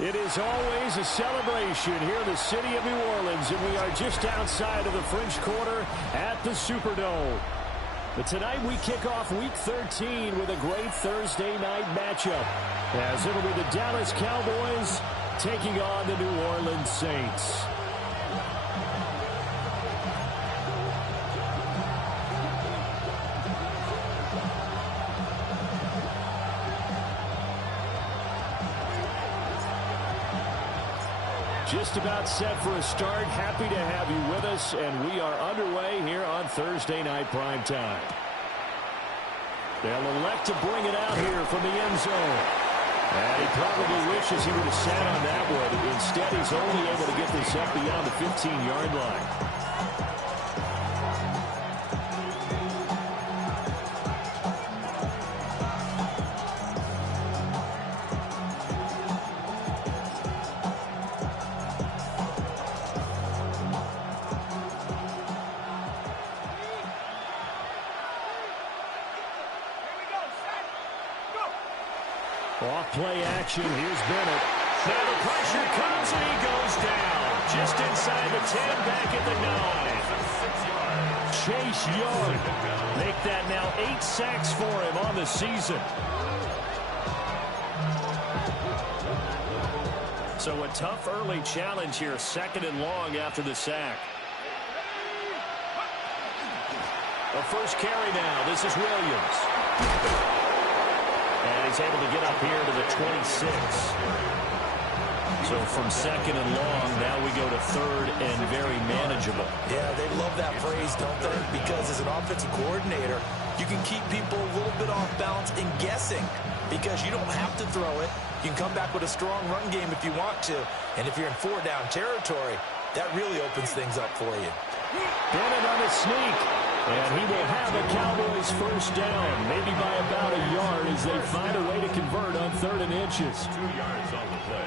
It is always a celebration here in the city of New Orleans, and we are just outside of the French Quarter at the Superdome. But tonight we kick off Week 13 with a great Thursday night matchup, as it'll be the Dallas Cowboys taking on the New Orleans Saints. Just about set for a start. Happy to have you with us, and we are underway here on Thursday Night Primetime. They'll elect to bring it out here from the end zone. And he probably wishes he would have sat on that one. Instead, he's only able to get this up beyond the 15-yard line. Off play action. Here's Bennett. Now the pressure comes and he goes down. Just inside the 10, back at the 9. Chase Young. Make that now 8 sacks for him on the season. So a tough early challenge here. 2nd and long after the sack. A first carry now. This is Williams. And he's able to get up here to the 26. So from 2nd and long, now we go to 3rd and very manageable. Yeah, they love that phrase, don't they? Because as an offensive coordinator, you can keep people a little bit off balance and guessing. Because you don't have to throw it. You can come back with a strong run game if you want to. And if you're in 4-down territory, that really opens things up for you. Bennett on a sneak. And he will have a Cowboys first down, maybe by about a yard as they find a way to convert on 3rd and inches. 2 yards on the play.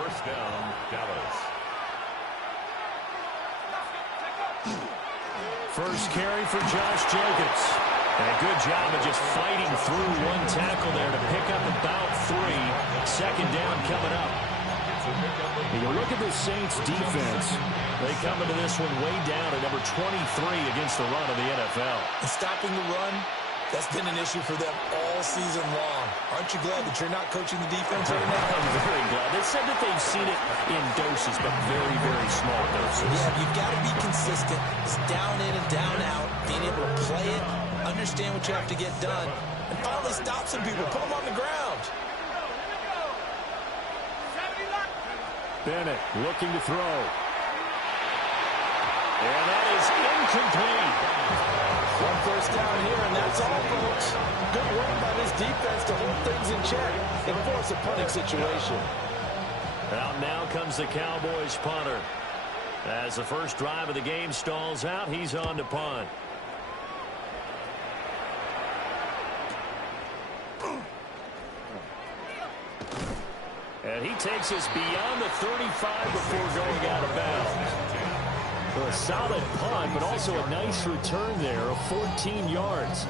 First down, Dallas. First carry for Josh Jacobs. And a good job of just fighting through one tackle there to pick up about 3. 2nd down coming up. You look at the Saints defense. They come into this one way down at number 23 against the run of the NFL. And stopping the run, that's been an issue for them all season long. Aren't you glad that you're not coaching the defense right now? I'm very glad. They said that they've seen it in doses, but very, very small doses. Yeah, you've got to be consistent. It's down in and down out. Being able to play it, understand what you have to get done, and finally stop some people, put them on the ground. Bennett looking to throw. And that is incomplete. One first down here, and that's all, folks. Good work by this defense to hold things in check and force a punting situation. Out now comes the Cowboys punter. As the first drive of the game stalls out, he's on to punt. And he takes us beyond the 35 before going out of bounds. Well, a solid punt, but also a nice return there of 14 yards.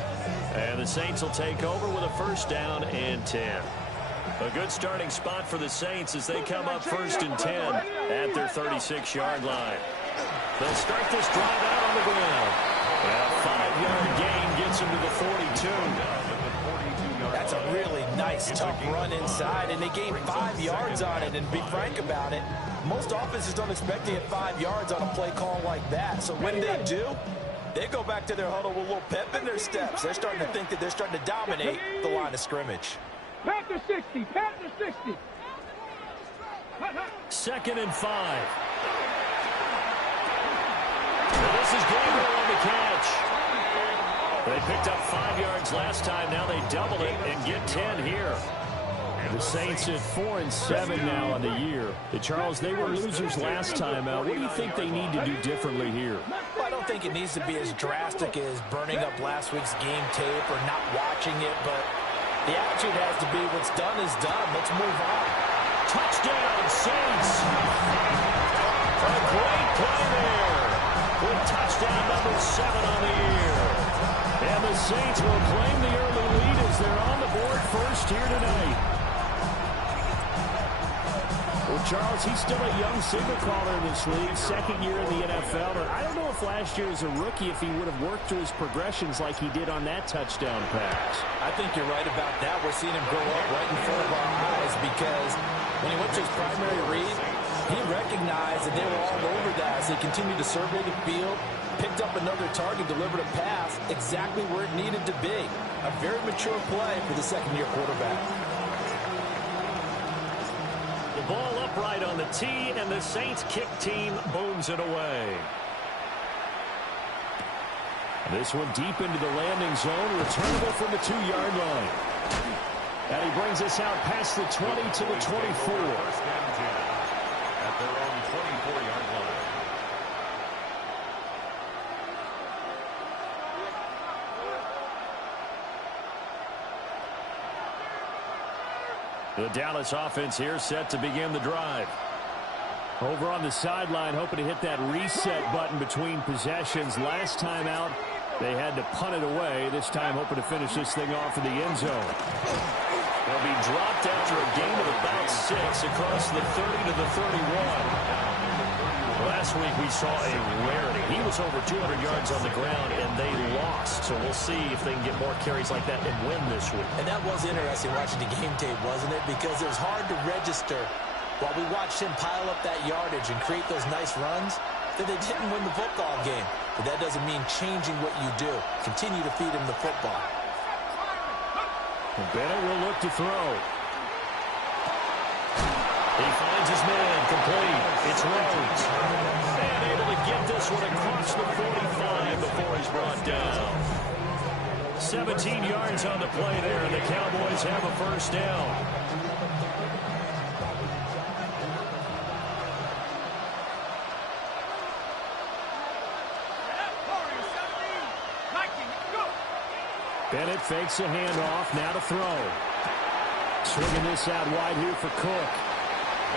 And the Saints will take over with a first down and 10. A good starting spot for the Saints as they come up 1st and 10 at their 36-yard line. They'll start this drive out on the ground. And a 5-yard gain gets them to the 42. That's a really nice, tough run inside, and they gained 5 yards on it. And to be frank about it, most offenses don't expect to get 5 yards on a play call like that. So when they do, they go back to their huddle with a little pep in their steps. They're starting to think that they're starting to dominate the line of scrimmage. Panther 60, Panther 60. 2nd and 5. And this is Gabriel on the catch. They picked up 5 yards last time. Now they double it and get 10 here. The Saints at 4-7 now on the year. Charles, they were losers last time out. What do you think they need to do differently here? Well, I don't think it needs to be as drastic as burning up last week's game tape or not watching it, but the attitude has to be what's done is done. Let's move on. Touchdown, Saints. A great play there with touchdown number 7 on the year. And the Saints will claim the early lead as they're on the board first here tonight. Charles, he's still a young signal caller in this league, second year in the NFL. And I don't know if last year as a rookie, if he would have worked through his progressions like he did on that touchdown pass. I think you're right about that. We're seeing him grow up right in front of our eyes because when he went to his primary read, he recognized that they were all over that as they continued to survey the field, picked up another target, delivered a pass exactly where it needed to be. A very mature play for the second-year quarterback. The ball upright on the tee, and the Saints kick team booms it away. This one deep into the landing zone, returnable from the 2-yard line. And he brings us out past the 20 to the 24. First down 10 at their own 24-yard line. The Dallas offense here set to begin the drive. Over on the sideline, hoping to hit that reset button between possessions. Last time out, they had to punt it away. This time, hoping to finish this thing off in the end zone. They'll be dropped after a gain of about 6 across the 30 to the 31. Last week, we saw a rarity. He was over 200 yards on the ground, and they lost. So we'll see if they can get more carries like that and win this week. And that was interesting watching the game tape, wasn't it? Because it was hard to register while we watched him pile up that yardage and create those nice runs that they didn't win the football game. But that doesn't mean changing what you do. Continue to feed him the football. And Bennett will look to throw. He finds his man, complete. It's Rhodes. And able to get this one across the 45 before he's brought down. 17 yards on the play there, and the Cowboys have a first down. Bennett fakes a handoff, now to throw. Swinging this out wide here for Cook.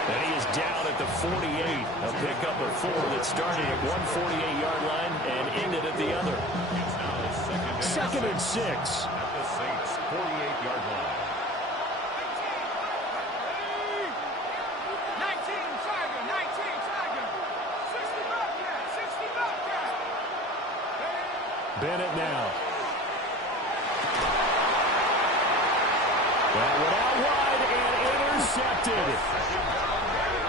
And he is down at the 48. A pickup of 4 that started at one 48-yard line and ended at the other. It's now second and 6. At the Saints' 48-yard line. 19 Tiger. 60 Bobcat. Bennett now. That went out wide and intercepted.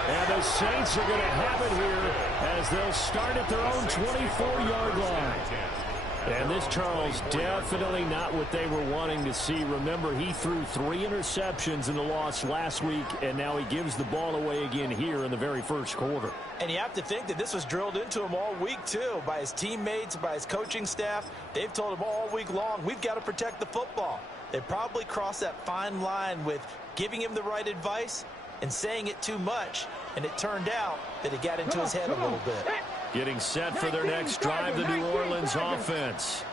And the Saints are going to have it here as they'll start at their own 24-yard line. And this, Charles, definitely not what they were wanting to see. Remember, he threw 3 interceptions in the loss last week, and now he gives the ball away again here in the very first quarter. And you have to think that this was drilled into him all week, too, by his teammates, by his coaching staff. They've told him all week long, we've got to protect the football. They probably crossed that fine line with giving him the right advice and saying it too much, and it turned out that it got into his head a little bit. Getting set for their next drive, the New Orleans offense.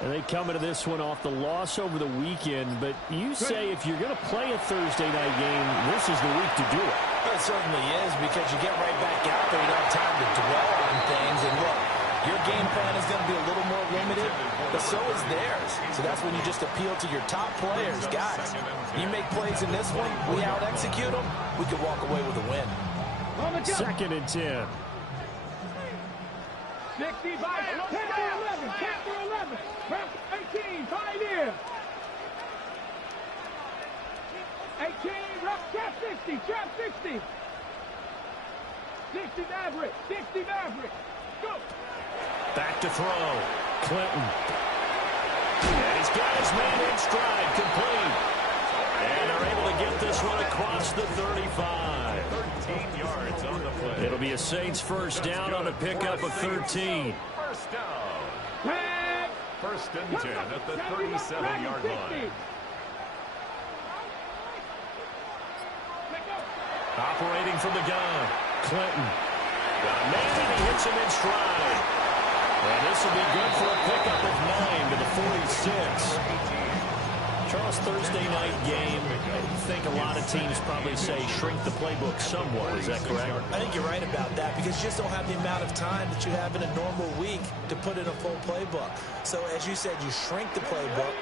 And they come into this one off the loss over the weekend, but you say if you're going to play a Thursday night game, this is the week to do it. Well, it certainly is, because you get right back out there, you don't have time to dwell on things, and look, your game plan is going to be a little more limited, but so is theirs. So that's when you just appeal to your top players. Guys, you make plays in this one, we out-execute them, we could walk away with a win. Second and 10. 65, 10 to 11, 10 to 11, 18, Pioneer. 18, trap 60, trap 60. 60 Maverick, go. Back to throw. Clinton. And he's got his man in stride, complete. And they're able to get this one across the 35. 13 yards on the play. It'll be a Saints first down on a pickup of 13. First down. First and 10 at the 37-yard line. Operating from the gun. Clinton. Got a man, and he hits him in stride. And this will be good for a pickup of 9 to the 46. Charles, Thursday night game, I think a lot of teams probably say shrink the playbook somewhat. Is that correct? I think you're right about that, because you just don't have the amount of time that you have in a normal week to put in a full playbook. So as you said, you shrink the playbook,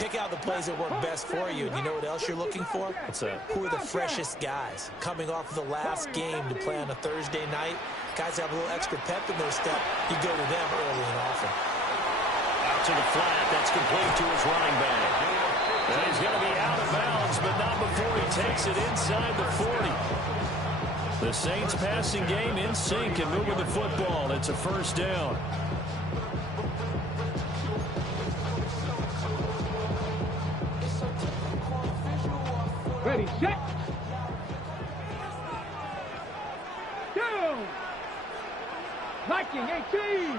Pick out the plays that work best for you, and you know what else you're looking for? What's that? Who are the freshest guys coming off of the last game to play on a Thursday night? Guys have a little extra pep in their step. You go to them early and often. Out to the flat. That's complete to his running back. And he's going to be out of bounds, but not before he takes it inside the 40. The Saints passing game in sync and moving the football. It's a first down. Ready, set. Down. Viking 18.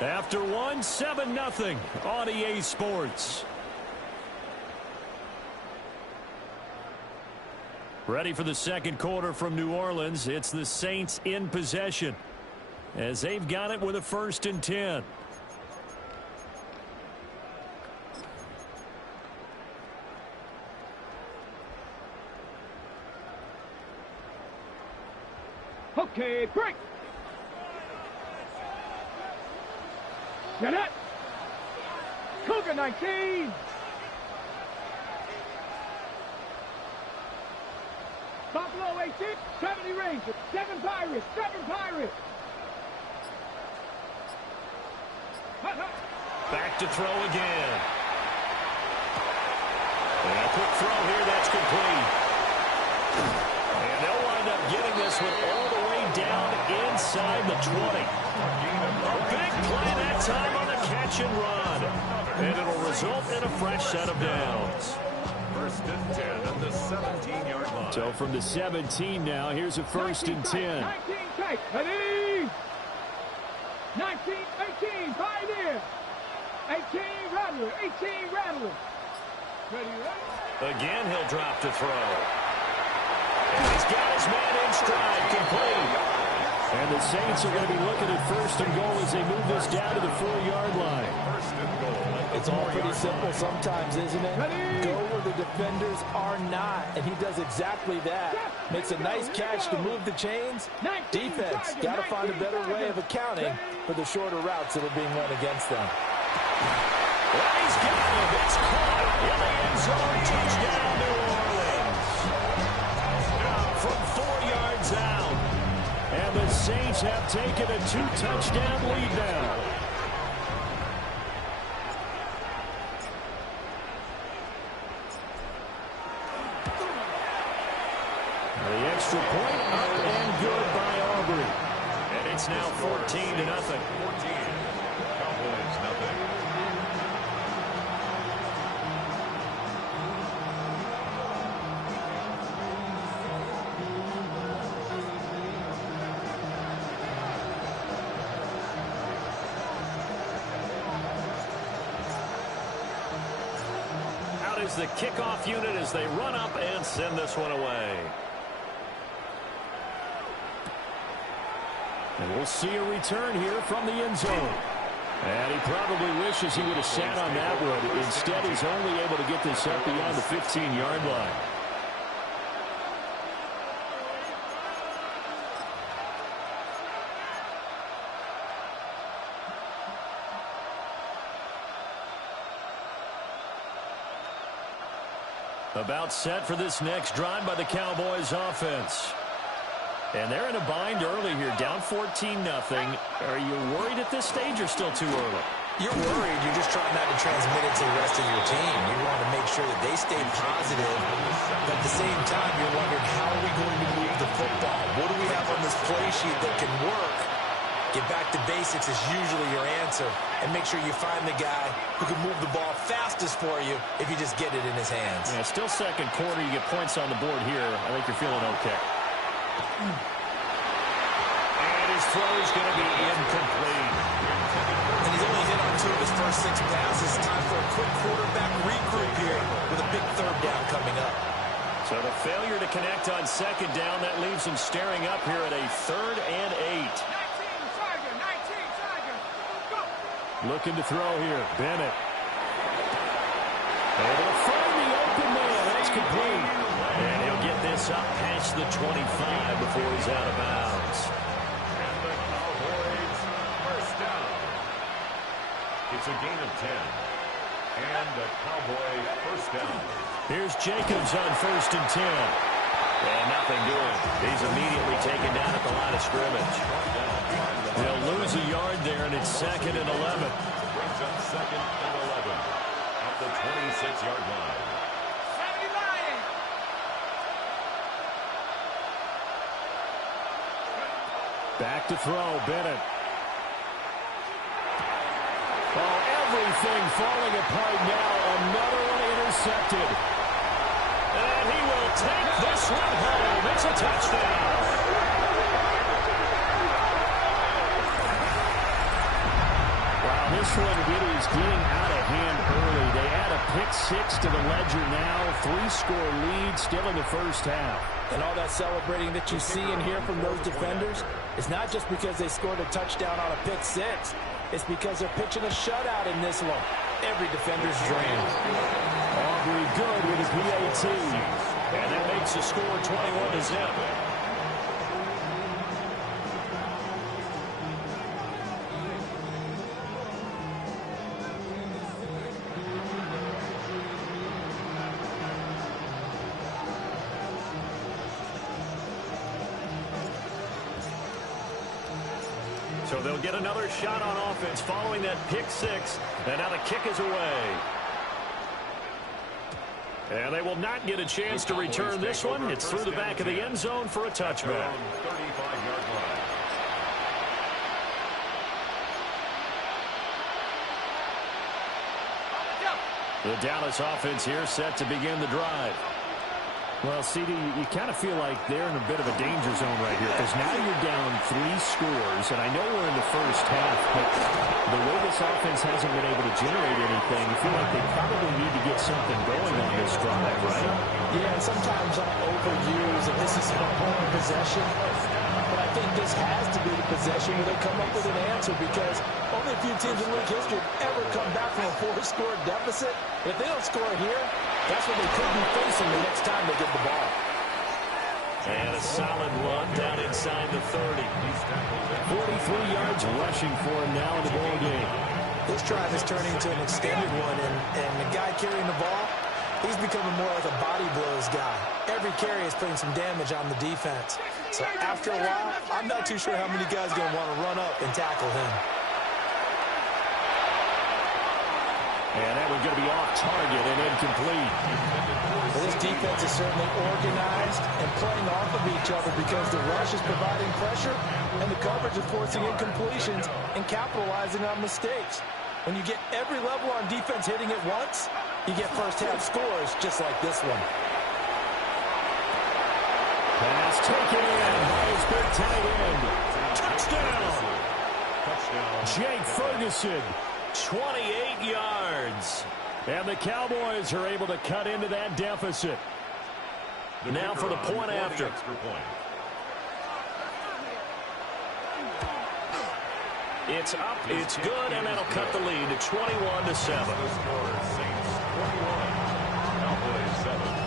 After one, 7-0 on EA Sports. Ready for the second quarter from New Orleans. It's the Saints in possession as they've got it with a 1st and 10. Okay, break. Get it. Cougar 19. Buffalo 18. 70 Rangers. 7 Pirates. 7 Pirates. Back to throw again. And a quick throw here. That's complete. And they'll wind up getting this one all the way down inside the 20. A big play that time on the catch and run. And it'll result in a fresh set of downs. 1st and 10 at the 17-yard line. So from the 17 now, here's a 1st and 10. 19 take. Ready. 19, 18, Pioneer. 18, Rattler. 18, Rattler. Ready, ready. Again, he'll drop to throw. And he's got his man in stride, complete. And the Saints are going to be looking at 1st and goal as they move this down to the 4-yard line. 1st and goal. It's all pretty simple sometimes, isn't it? Ready? Go where the defenders are not, and he does exactly that. Makes a nice catch to move the chains. Defense, got to find a better way of accounting for the shorter routes that are being run against them. Well, he's got him. It's caught in the end zone. Touchdown, New Orleans. From 4 yards out. And the Saints have taken a 2-touchdown lead now. The extra point up and good by Aubrey. And it's now 14-0. 14. Cowboys, nothing. Out is the kickoff unit as they run up and send this one away. And we'll see a return here from the end zone. And he probably wishes he would have sat on that one. Instead, he's only able to get this up beyond the 15-yard line. About set for this next drive by the Cowboys offense. And they're in a bind early here, down 14-0. Are you worried at this stage or still too early? You're worried. You're just trying not to transmit it to the rest of your team. You want to make sure that they stay positive. But at the same time, you're wondering, how are we going to move the football? What do we have on this play sheet that can work? Get back to basics is usually your answer. And make sure you find the guy who can move the ball fastest for you if you just get it in his hands. Yeah, still second quarter. You get points on the board here. I think you're feeling okay. And his throw is going to be incomplete. And he's only hit on 2 of his first 6 passes. Time for a quick quarterback regroup here with a big 3rd down coming up. So the failure to connect on 2nd down, that leaves him staring up here at a 3rd and 8. 19, Tiger, go. Looking to throw here. Bennett. Able to find the open man. That's complete. And he'll get this up past the 25 before he's out of bounds. And the Cowboys, 1st down. It's It's a gain of 10. And a Cowboy first down. Here's Jacobs on 1st and 10. And nothing doing. He's immediately taken down at the line of scrimmage. They'll lose a yard there, and it's 2nd and 11. Brings up 2nd and 11 at the 26-yard line. Back to throw, Bennett. Oh, everything falling apart now. Another one intercepted. And he will take this one home. It's a touchdown. Wow, this one really is getting out of hand early. They add a pick-6 to the ledger now. 3-score lead still in the first half. And all that celebrating that you see and hear from those defenders is not just because they scored a touchdown on a pick-6. It's because they're pitching a shutout in this one. Every defender's dream. Aubrey good with his PAT. And that makes the score 21-0. So they'll get another shot on offense following that pick-6. And now the kick is away. And they will not get a chance to return this one. It's through the back of the end zone for a touchback. 35-yard line. The Dallas offense here set to begin the drive. Well, CD, you kind of feel like they're in a bit of a danger zone right here because now you're down 3 scores, and I know we're in the first half, but the way this offense hasn't been able to generate anything, you feel like they probably need to get something going on this drive, right? Yeah, and sometimes I overuse that this is an important possession, but I think this has to be the possession where they come up with an answer because only a few teams in league history have ever come back from a 4-score deficit. If they don't score here, that's what they could be facing the next time they get the ball. And a solid run down inside the 30. 43 yards rushing for him now in the ball game. This drive is turning into an extended one, and the guy carrying the ball, he's becoming more like a body blows guy. Every carry is putting some damage on the defense. So after a while, I'm not too sure how many guys are going to want to run up and tackle him. And that one's going to be off target and incomplete. Well, this defense is certainly organized and playing off of each other because the rush is providing pressure and the coverage is forcing incompletions and capitalizing on mistakes. When you get every level on defense hitting at once, you get first-half scores just like this one. Pass taken in by his big tight end. Touchdown! Jake Ferguson. 28 yards. And the Cowboys are able to cut into that deficit. Now for the point after. It's up, it's good, and that'll cut the lead to 21-7. Cowboys 7.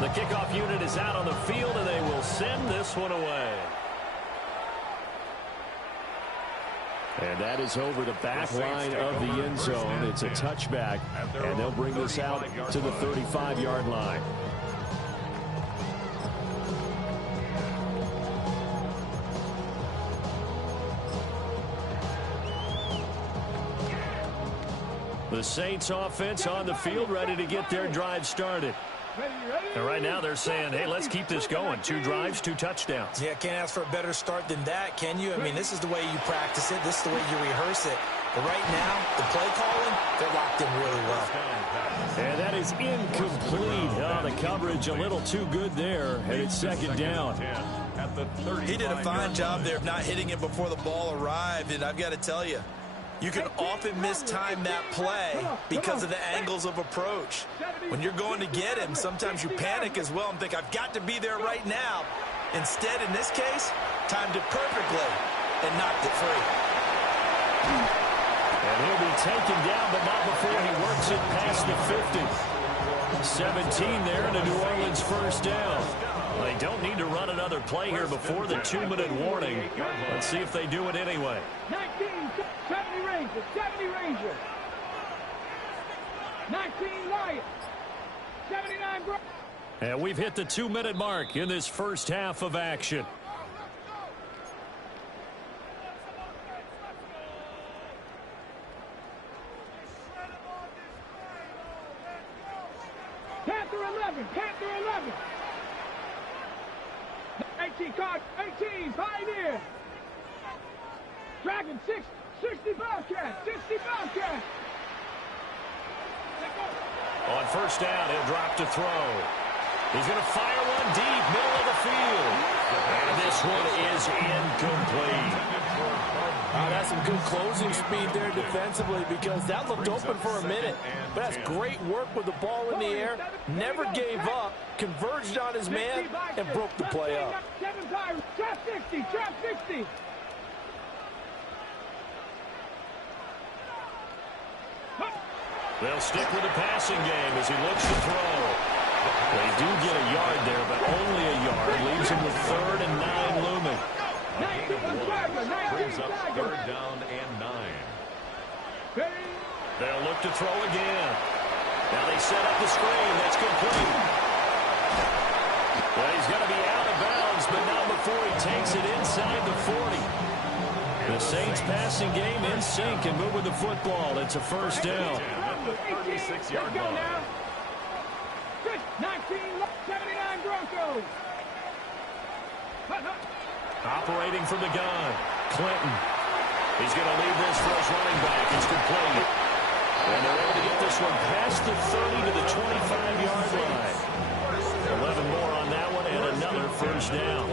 The kickoff unit is out on the field, and they will send this one away. And that is over the back line of the end zone. It's a touchback, and they'll bring this out to the 35-yard line. The Saints offense on the field, ready to get their drive started. And right now they're saying, hey, let's keep this going. 2 drives, 2 touchdowns. Yeah, can't ask for a better start than that, can you? I mean, this is the way you practice it. This is the way you rehearse it. But right now, the play calling, they're locked in really well. And that is incomplete. Oh, the coverage a little too good there, and it's second down. He did a fine job there of not hitting it before the ball arrived, and I've got to tell you, you can often mistime that play because of the angles of approach. When you're going to get him, sometimes you panic as well and think, I've got to be there right now. Instead, in this case, timed it perfectly and knocked it free. And he'll be taken down, but not before he works it past the 50. 17 there and a New Orleans first down. They don't need to run another play here before the 2-minute warning. Let's see if they do it anyway. 19, 70 Rangers, 70 Rangers. 19 Lions, 79 Broncos. And we've hit the 2-minute mark in this first half of action. Panther 11, Panther 11. 18 card, 18 Pioneer. Dragon 60 Bobcat, 60 Bobcat. On first down, he'll drop to throw. He's going to fire one deep, middle of the field. And this one is incomplete. That's some good closing speed there defensively, because that looked open for a minute. But that's great work with the ball in the air. Never gave up, converged on his man, and broke the play up. Trap 60, trap 60. They'll stick with the passing game as he looks to throw. They do get a yard there, but only a yard. Leaves him with 3rd and 9 looming. Brings up 3rd down and 9. They'll look to throw again. Now they set up the screen. That's complete. Well, he's going to be out of bounds, but not before he takes it inside the 40. The Saints passing game in sync and moving the football. It's a first down. 36-yard line. 79 Broncos. Operating from the gun, Clinton. He's going to leave this for his running back. It's complete. And they're able to get this one past the 30 to the 25-yard line. 11 more on that one and another first down.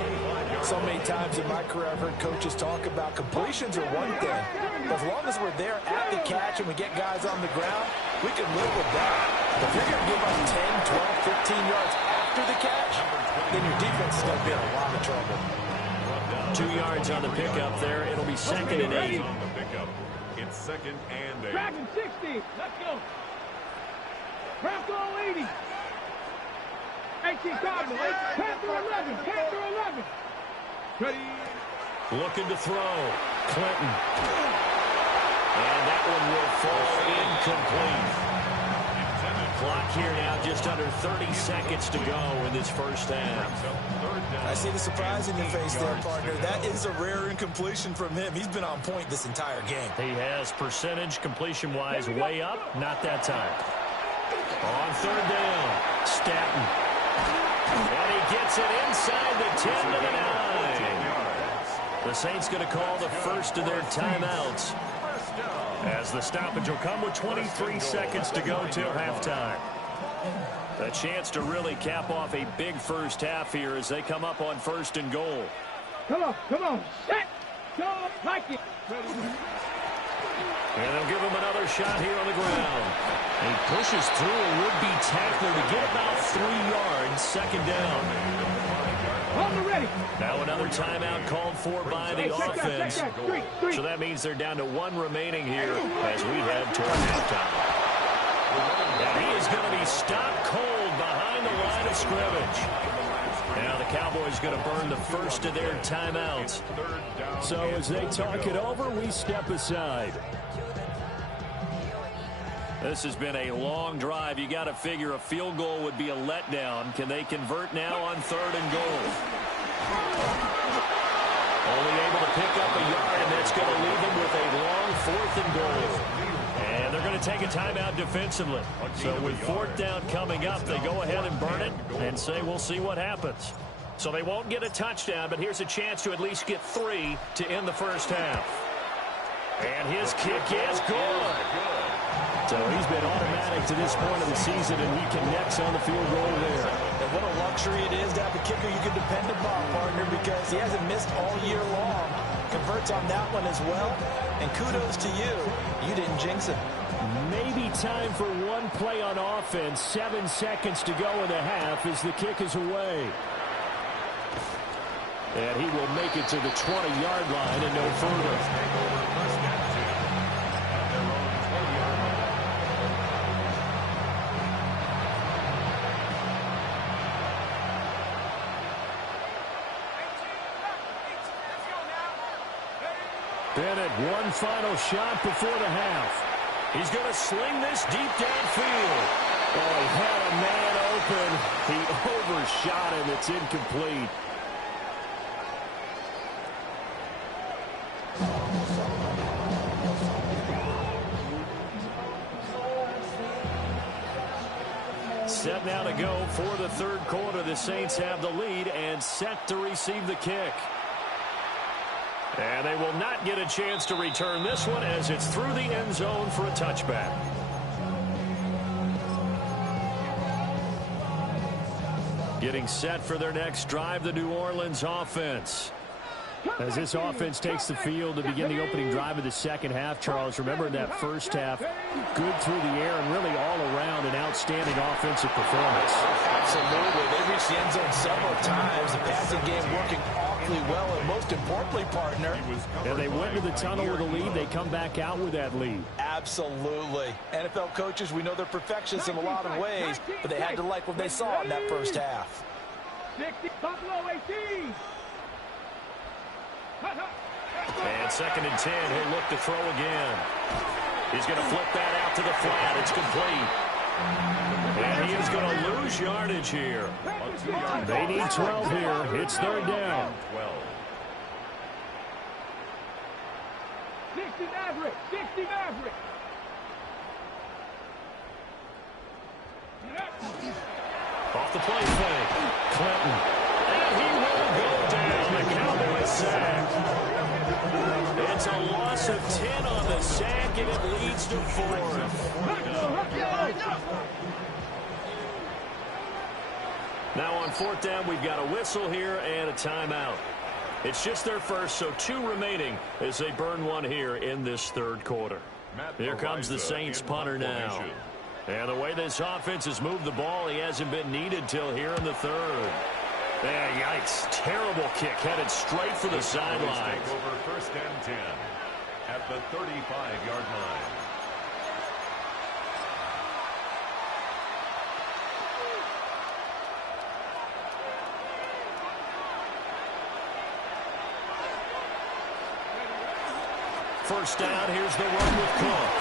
So many times in my career, I've heard coaches talk about completions are one thing. But as long as we're there at the catch and we get guys on the ground, we can live with that. But if you're going to give up 10, 12, 15 yards after the catch, then your defense is going to be in a lot of trouble. 2 yards on the pickup there. It'll be 2nd and 8. On the pickup, it's 2nd and 8. Dragon 60. Let's go. Bronco 80. 18 Cardinal. Panther 11. Panther 11. Ready. Looking to throw. Clinton. And that one will fall incomplete. Clock here now, just under 30 seconds to go in this first half. I see the surprise in your face there, partner. That is a rare incompletion from him. He's been on point this entire game. He has percentage completion-wise way up. Not that time. On 3rd down, Staton. And he gets it inside the 10 to the 9. The Saints going to call the first of their timeouts, as the stoppage will come with 23 seconds to go till halftime. A chance to really cap off a big first half here as they come up on 1st and goal. Come on. Set. Go. Like it. And they'll give him another shot here on the ground. He pushes through a would-be tackler to get about 3 yards. 2nd down. On the ready. Now another timeout called for by the offense. So that means they're down to 1 remaining here as we head toward halftime. And he is going to be stopped cold behind the line of scrimmage. Now the Cowboys going to burn the first of their timeouts. So as they talk it over, we step aside. This has been a long drive. You got to figure a field goal would be a letdown. Can they convert now on 3rd and goal? Only able to pick up a yard, and that's going to leave them with a long 4th and goal. And they're going to take a timeout defensively. So with 4th down coming up, they go ahead and burn it and say we'll see what happens. So they won't get a touchdown, but here's a chance to at least get 3 to end the first half. And his kick is good. So he's been automatic to this point of the season, and he connects on the field goal there. And what a luxury it is to have a kicker you can depend upon, partner, because he hasn't missed all year long. Converts on that one as well. And kudos to you. You didn't jinx it. Maybe time for one play on offense. 7 seconds to go in the half as the kick is away. And he will make it to the 20-yard line and no further. Bennett, one final shot before the half. He's going to sling this deep downfield. Oh, he had a man open. He overshot him. It's incomplete. Set now to go for the third quarter. The Saints have the lead and set to receive the kick. And they will not get a chance to return this one as it's through the end zone for a touchback. Getting set for their next drive, the New Orleans offense. As this offense takes the field to begin the opening drive of the second half, Charles, remember in that first half, good through the air and really all around an outstanding offensive performance. Absolutely. They reached the end zone several times. The passing game working awfully well, and most importantly, partner. And they went to the tunnel with a lead. They come back out with that lead. Absolutely. NFL coaches, we know they're perfectionists in a lot of ways, but they had to like what they saw in that first half. 60, Buffalo 18. And 2nd and 10, he'll look to throw again. He's going to flip that out to the flat. It's complete. And he is going to lose yardage here. They need 12 here. It's third down. 60 Maverick. 60 Maverick. Off the play fake. Clinton. And he will go down. The Cowboys sack. It's a loss of 10 on the sack, and it leads to 4. Now on 4th down, we've got a whistle here and a timeout. It's just their first, so 2 remaining as they burn one here in this third quarter. Here comes the Saints punter now. And the way this offense has moved the ball, he hasn't been needed till here in the third. And yikes, terrible kick headed straight for the sideline. Take over 1st and 10 at the 35-yard line. First down, here's the run with Cook.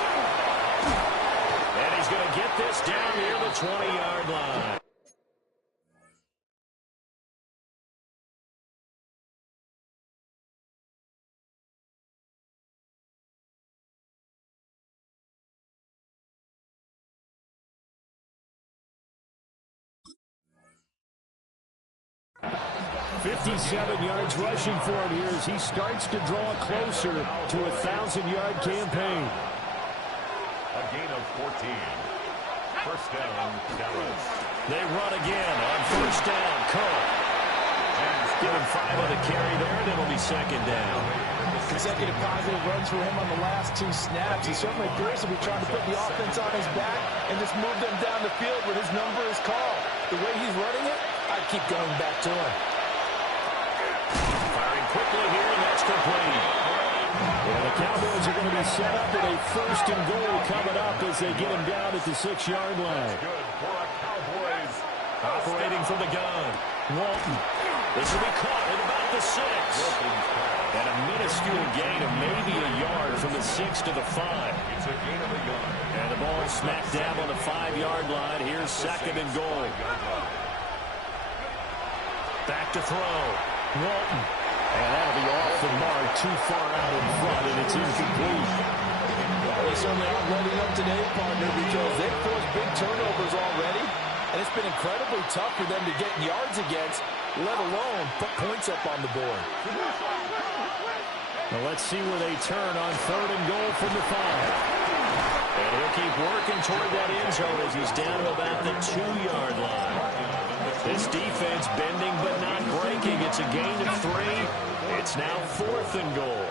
And he's going to get this down near the 20-yard line. $57 yards rushing for him here as he starts to draw closer to a 1,000-yard campaign. A gain of 14. First down, Dallas. They run again on first down. Cook. Give him 5 on the carry there, and it'll be 2nd down. Consecutive positive runs for him on the last 2 snaps. He certainly appears to be trying to put the offense on his back and just move them down the field when his number is called. The way he's running it, I'd keep going back to him. Firing quickly here, and that's complete. Well, the Cowboys are going to be set up with a 1st and goal coming up as they get him down at the 6-yard line. Good for a Cowboys. Operating from the gun. Walton. This will be caught at about the 6. And a minuscule gain of maybe a yard from the 6 to the 5. It's a gain of a yard. And the ball smack dab on the 5-yard line. Here's 2nd and goal. Back to throw. Walton. And that'll be off the mark, too far out in front, and it's incomplete. Well, they certainly aren't letting up today, partner, because they've forced big turnovers already, and it's been incredibly tough for them to get yards against, let alone put points up on the board. Now let's see where they turn on 3rd and goal from the 5. And he'll keep working toward that end zone as he's down to about the 2-yard line. This defense bending but not breaking. It's a gain of 3. It's now 4th and goal.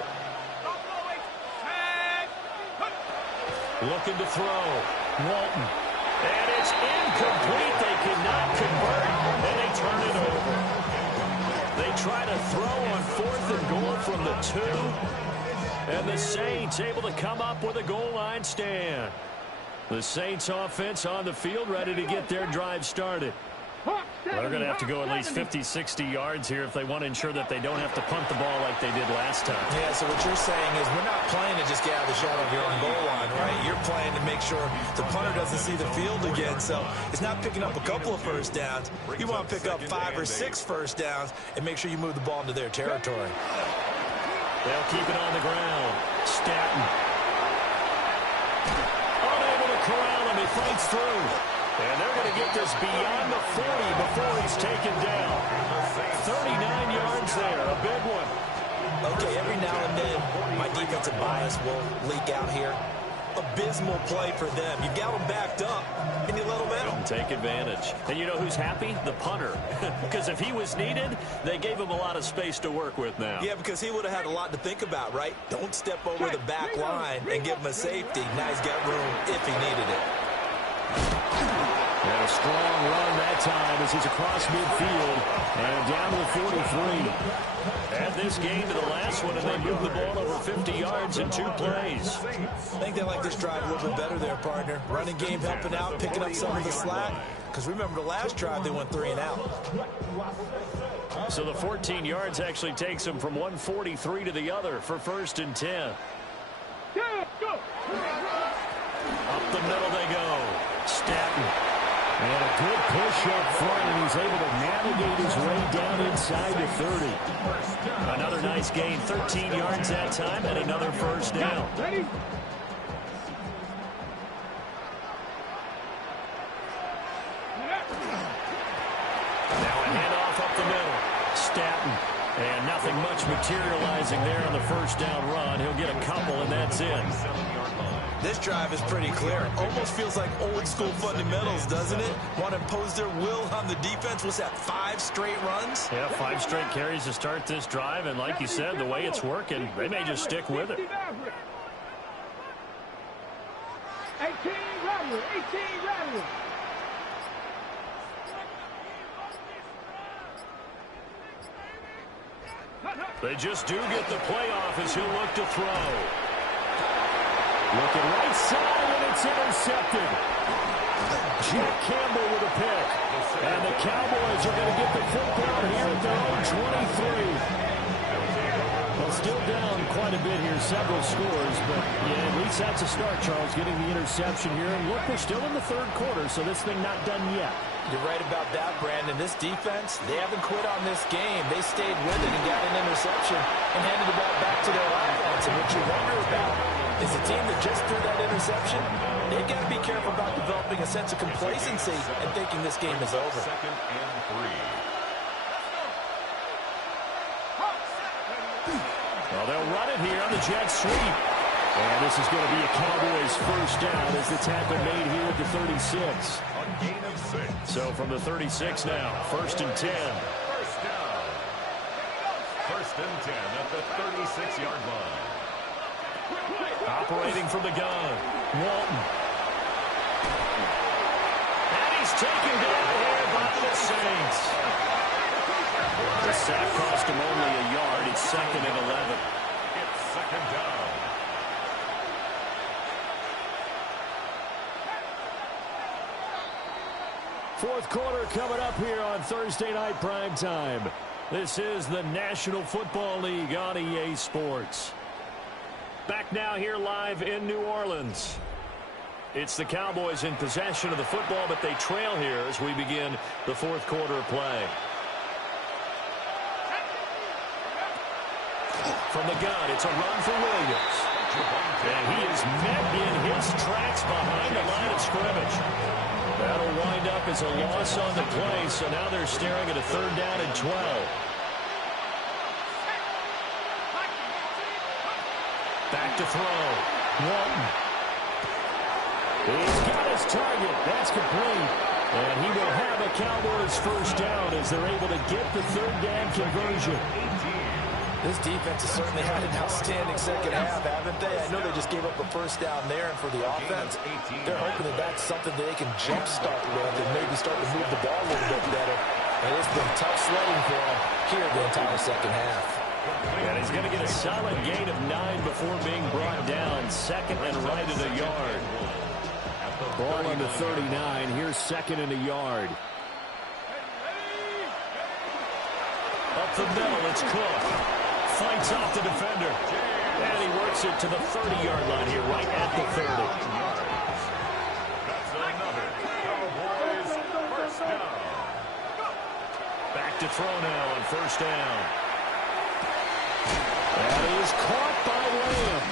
Looking to throw. Walton. And it's incomplete. They cannot convert, and they turn it over. They try to throw on 4th and goal from the 2. And the Saints able to come up with a goal line stand. The Saints offense on the field ready to get their drive started. They're going to have to go at least 50, 60 yards here if they want to ensure that they don't have to punt the ball like they did last time. Yeah, so what you're saying is we're not playing to just get out of the shadow of your own goal line, right? You're playing to make sure the punter doesn't see the field again. So it's not picking up a couple of first downs. You want to pick up 5 or 6 first downs and make sure you move the ball into their territory. They'll keep it on the ground. Stanton. Unable to corral him. He fights through. And they're going to get this beyond the 40 before he's taken down. 39 yards there, a big one. Okay, every now and then, my defensive bias will leak out here. Abysmal play for them. You got them backed up, and you let them out. And take advantage. And you know who's happy? The punter. Because if he was needed, they gave him a lot of space to work with now. Yeah, because he would have had a lot to think about, right? Don't step over the back line and give him a safety. Now he's got room if he needed it. And a strong run that time as he's across midfield and down to the 43. Add this game to the last one, and they moved the ball over 50 yards in 2 plays. I think they like this drive a little bit better there, partner. Running game helping out, picking up some of the slack. Because remember, the last drive they went 3 and out. So the 14 yards actually takes them from 143 to the other for 1st and 10. Up the middle they go. Stanton. And a good push up front, and he's able to navigate his way down inside the 30. Another nice gain, 13 yards that time, and another first down. Now a handoff up the middle. Stanton. And nothing much materializing there on the first down run. He'll get a couple, and that's it. This drive is pretty clear. Almost feels like old school fundamentals, doesn't it? Want to impose their will on the defense. What's that, 5 straight runs? Yeah, 5 straight carries to start this drive. And like you said, the way it's working, they may just stick with it. 18 rattle, 18 rattle. They just do get the playoff as he'll look to throw. Looking right side, and it's intercepted. Jack Campbell with a pick. And the Cowboys are going to get the football here at their own 23. Well, still down quite a bit here, several scores, but yeah, at least that's a start, Charles, getting the interception here. And look, we're still in the 3rd quarter, so this thing not done yet. You're right about that, Brandon. This defense, they haven't quit on this game. They stayed with it and got an interception and handed the ball back to their offense. And what you wonder about is a team that just threw that interception, they've got to be careful about developing a sense of complacency and thinking this game is over. 2nd and 3. Well, they'll run it here on the jet sweep. And this is going to be a Cowboys first down as the tackle made here at the 36. A gain of 6. So from the 36 now, 1st and 10. First down. 1st and 10 at the 36-yard line. Operating from the gun. Walton. And he's taken down here by the Saints. The sack cost him only a yard. It's 2nd and 11. It's 2nd down. Fourth quarter coming up here on Thursday Night Primetime. This is the National Football League on EA Sports. Back now here live in New Orleans. It's the Cowboys in possession of the football, but they trail here as we begin the 4th quarter of play. From the gun, it's a run for Williams. And he is met in his tracks behind the line of scrimmage. That'll wind up as a loss on the play, so now they're staring at a 3rd down and 12. Back to throw. Walton. He's got his target. That's complete. And he will have a Cowboys first down as they're able to get the 3rd down conversion. This defense has certainly had an outstanding second half, haven't they? I know they just gave up a first down there, and for the offense, they're hoping that that's something that they can jumpstart with and maybe start to move the ball a little bit better. And it's been tough sledding for them here the entire second half. And he's going to get a solid gain of 9 before being brought down. 2nd and right at a yard. Ball on the 39. Here's 2nd and a yard. Up the middle, it's Cook. Fights off the defender. And he works it to the 30-yard line here, right at the 30. That's another Cowboys first down. Back to throw now on first down. That is caught by Lamb.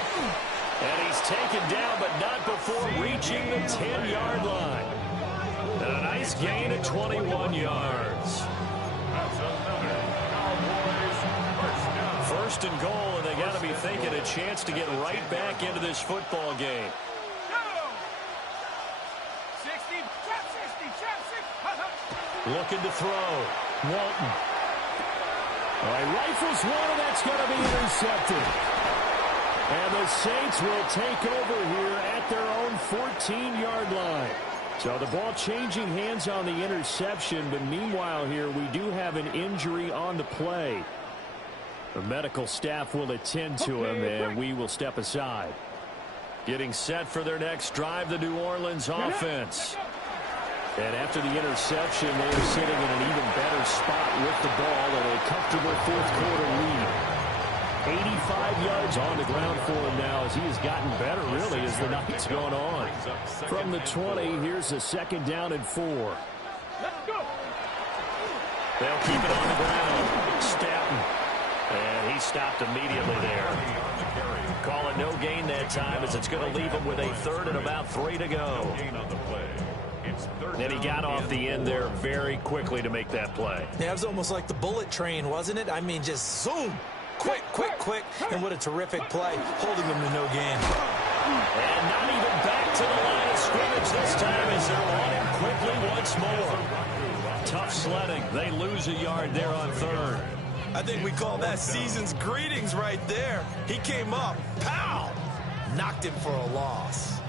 And he's taken down, but not before reaching the 10-yard line. And a nice gain of 21 yards. That's another Cowboys first down. First and goal, and they got to be thinking a chance to get right back into this football game. 60, trap 60, trap 60. Looking to throw. Walton. All right, rifles one, and that's going to be intercepted. And the Saints will take over here at their own 14-yard line. So the ball changing hands on the interception, but meanwhile here we do have an injury on the play. The medical staff will attend to him, and we will step aside. Getting set for their next drive, the New Orleans offense. And after the interception, they are sitting in an even better spot with the ball and a comfortable fourth-quarter lead. 85 yards on the ground for him now as he has gotten better, really, as the night's gone on. From the 20, here's a second down and 4. They'll keep it on the ground. Staten. And he stopped immediately there. Call it no gain that time as it's going to leave him with a third and about 3 to go. And he got off the end there very quickly to make that play. Yeah, it was almost like the bullet train, wasn't it? I mean, just zoom. Quick, quick, quick. And what a terrific play, holding them to no gain. And not even back to the line of scrimmage this time as they're on him quickly once more. Tough sledding. They lose a yard there on third. I think we call that season's greetings right there. He came up, pow! Knocked him for a loss.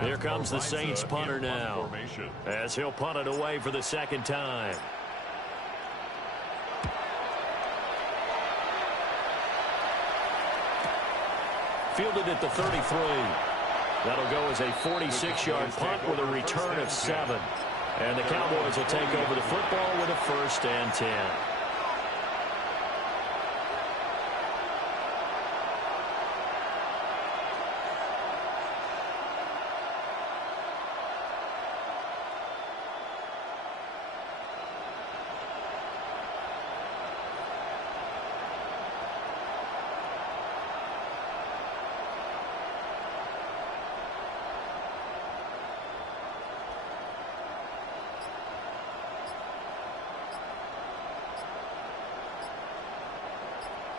Here comes the Saints punter now, as he'll punt it away for the second time. Fielded at the 33. That'll go as a 46-yard punt with a return of 7. And the Cowboys will take over the football with a first and 10.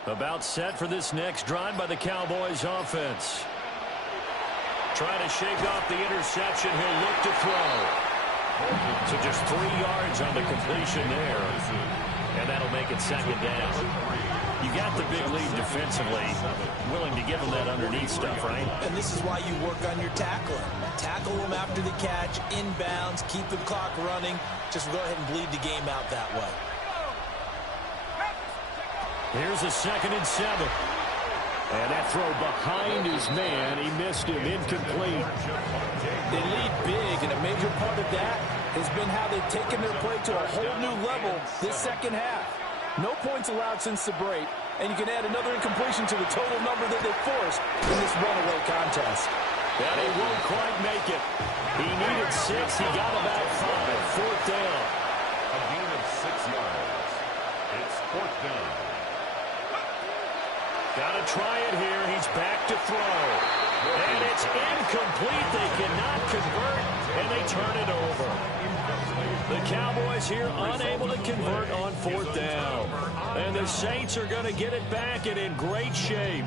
About set for this next drive by the Cowboys offense. Trying to shake off the interception. He'll look to throw. So just 3 yards on the completion there. And that'll make it second down. You got the big lead defensively. Willing to give them that underneath stuff, right? And this is why you work on your tackling. Tackle them after the catch, inbounds, keep the clock running. Just go ahead and bleed the game out that way. Here's a 2nd and 7. And that throw behind his man. He missed him. Incomplete. They lead big, and a major part of that has been how they've taken their play to a whole new level this second half. No points allowed since the break, and you can add another incompletion to the total number that they forced in this runaway contest. And he won't quite make it. He needed 6. He got about 5. Fourth down. A gain of 6 yards. It's fourth down. Got to try it here. He's back to throw. And it's incomplete. They cannot convert, and they turn it over. The Cowboys here unable to convert on fourth down. And the Saints are going to get it back and in great shape.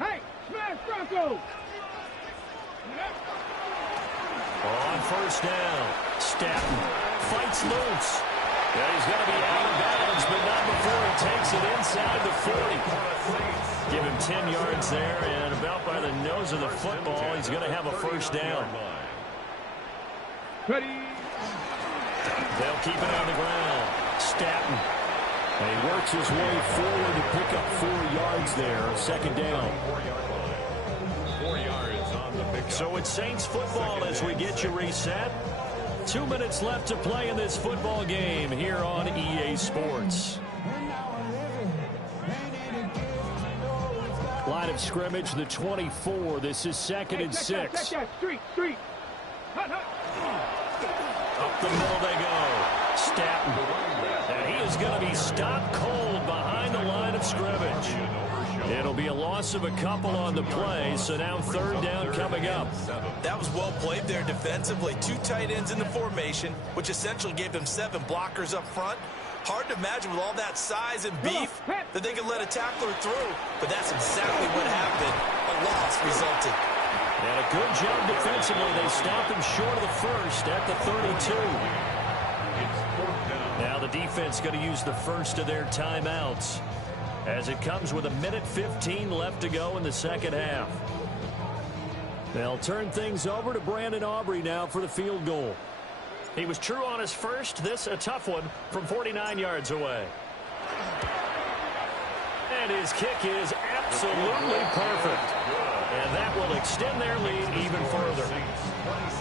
Hey, smash Bronco! On first down, Staten fights loose. Yeah, he's going to be out of bounds, but not before he takes it inside the 40. Give him 10 yards there, and about by the nose of the football, he's going to have a first down. Ready? They'll keep it on the ground. Staten. And he works his way forward to pick up 4 yards there. Second down. So it's Saints football as we get you reset. 2 minutes left to play in this football game here on EA Sports. Line of scrimmage, the 24. This is 2nd and 6. Street. Up the middle they go. Staton. And he is going to be stopped cold behind the line of scrimmage. It'll be a loss of a couple on the play, so now 3rd down coming up. That was well played there defensively. 2 tight ends in the formation, which essentially gave them 7 blockers up front. Hard to imagine with all that size and beef that they could let a tackler through, but that's exactly what happened. A loss resulted. And a good job defensively. They stopped him short of the first at the 32. Now the defense going to use the first of their timeouts as it comes with 1:15 left to go in the second half. They'll turn things over to Brandon Aubrey now for the field goal. He was true on his first. This a tough one from 49 yards away. And his kick is absolutely perfect. And that will extend their lead even further.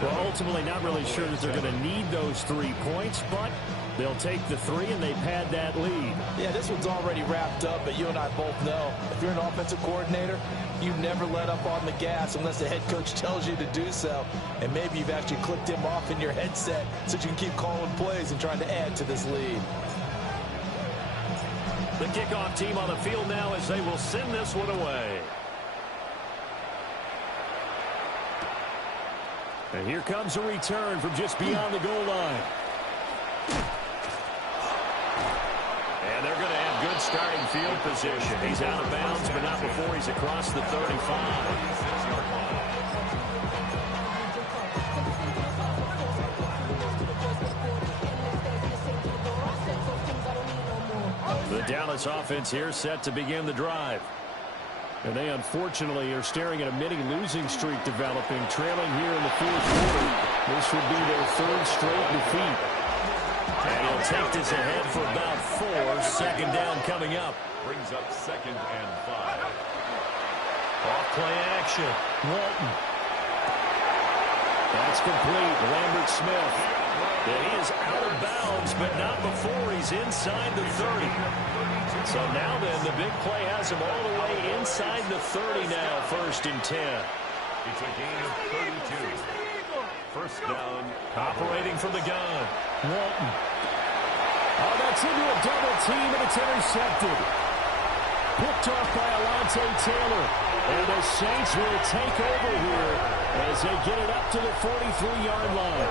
Well, ultimately not really sure that they're going to need those 3 points, but they'll take the 3 and they've had that lead. Yeah, this one's already wrapped up, but you and I both know if you're an offensive coordinator, you never let up on the gas unless the head coach tells you to do so. And maybe you've actually clicked him off in your headset so you can keep calling plays and trying to add to this lead. The kickoff team on the field now as they will send this one away. And here comes a return from just beyond the goal line. And they're going to have good starting field position. He's out of bounds, but not before he's across the 35. The Dallas offense here set to begin the drive. And they unfortunately are staring at a mini-losing streak developing, trailing here in the 4th quarter. This would be their 3rd straight defeat. And he'll take this ahead for about 4. Second down coming up. Brings up 2nd and 5. Off play action. Walton. That's complete. Lambert Smith. And he is out of bounds, but not before he's inside the 30. So now then, the big play has him all the way inside the 30 now, 1st and 10. It's a gain of 32. 1st down. Operating from the gun. Walton. Oh, that's into a double team, and it's intercepted. Picked off by Alontae Taylor. And the Saints will take over here as they get it up to the 43-yard line.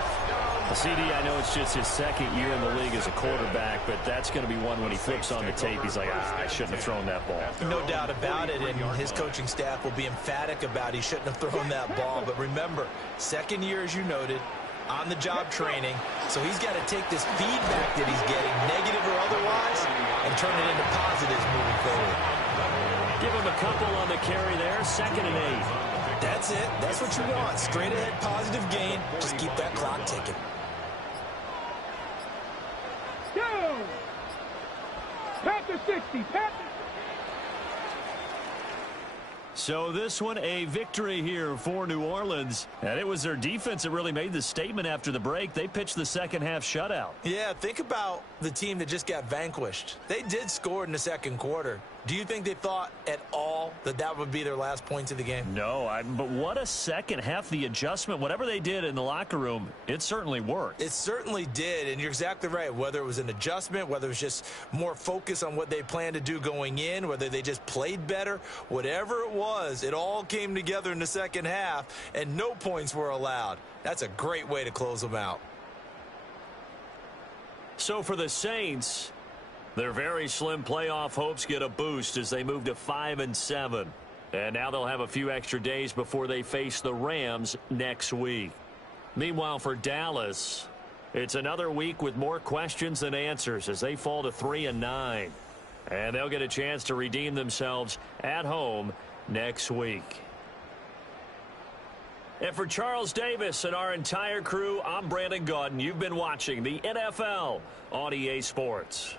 CD, I know it's just his 2nd year in the league as a quarterback, but that's going to be one when he flips on the tape, he's like, I shouldn't have thrown that ball. No doubt about it, and his coaching staff will be emphatic about he shouldn't have thrown that ball. But remember, 2nd year, as you noted, on-the-job training, so he's got to take this feedback that he's getting, negative or otherwise, and turn it into positives moving forward. Give him a couple on the carry there, 2nd and 8. That's it. That's what you want. Straight ahead, positive gain. Just keep that clock ticking. Panther 60. Panther. So this one, a victory here for New Orleans. And it was their defense that really made the statement after the break. They pitched the second half shutout. Yeah, think about the team that just got vanquished. They did score in the 2nd quarter. Do you think they thought at all that that would be their last points of the game? No, but what a second half. The adjustment, whatever they did in the locker room, it certainly worked. It certainly did, and you're exactly right. Whether it was an adjustment, whether it was just more focus on what they planned to do going in, whether they just played better, whatever it was, it all came together in the second half, and no points were allowed. That's a great way to close them out. So for the Saints, their very slim playoff hopes get a boost as they move to 5-7. And now they'll have a few extra days before they face the Rams next week. Meanwhile, for Dallas, it's another week with more questions than answers as they fall to 3-9. And they'll get a chance to redeem themselves at home next week. And for Charles Davis and our entire crew, I'm Brandon Gaudin. You've been watching the NFL on EA Sports.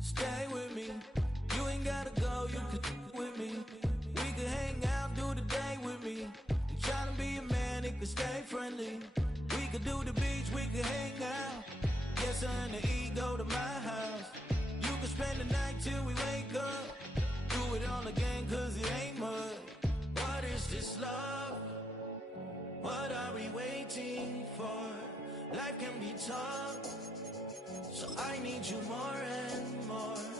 Stay with me. You ain't gotta go, you can with me. We can hang out, do the day with me. I'm trying to be a man, it can stay friendly. We could do the beach, we could hang out. Yes, and the ego to my house. You can spend the night till we wake up. Do it all again, cause it ain't mud. What is this love? What are we waiting for? Life can be tough, so I need you more and more.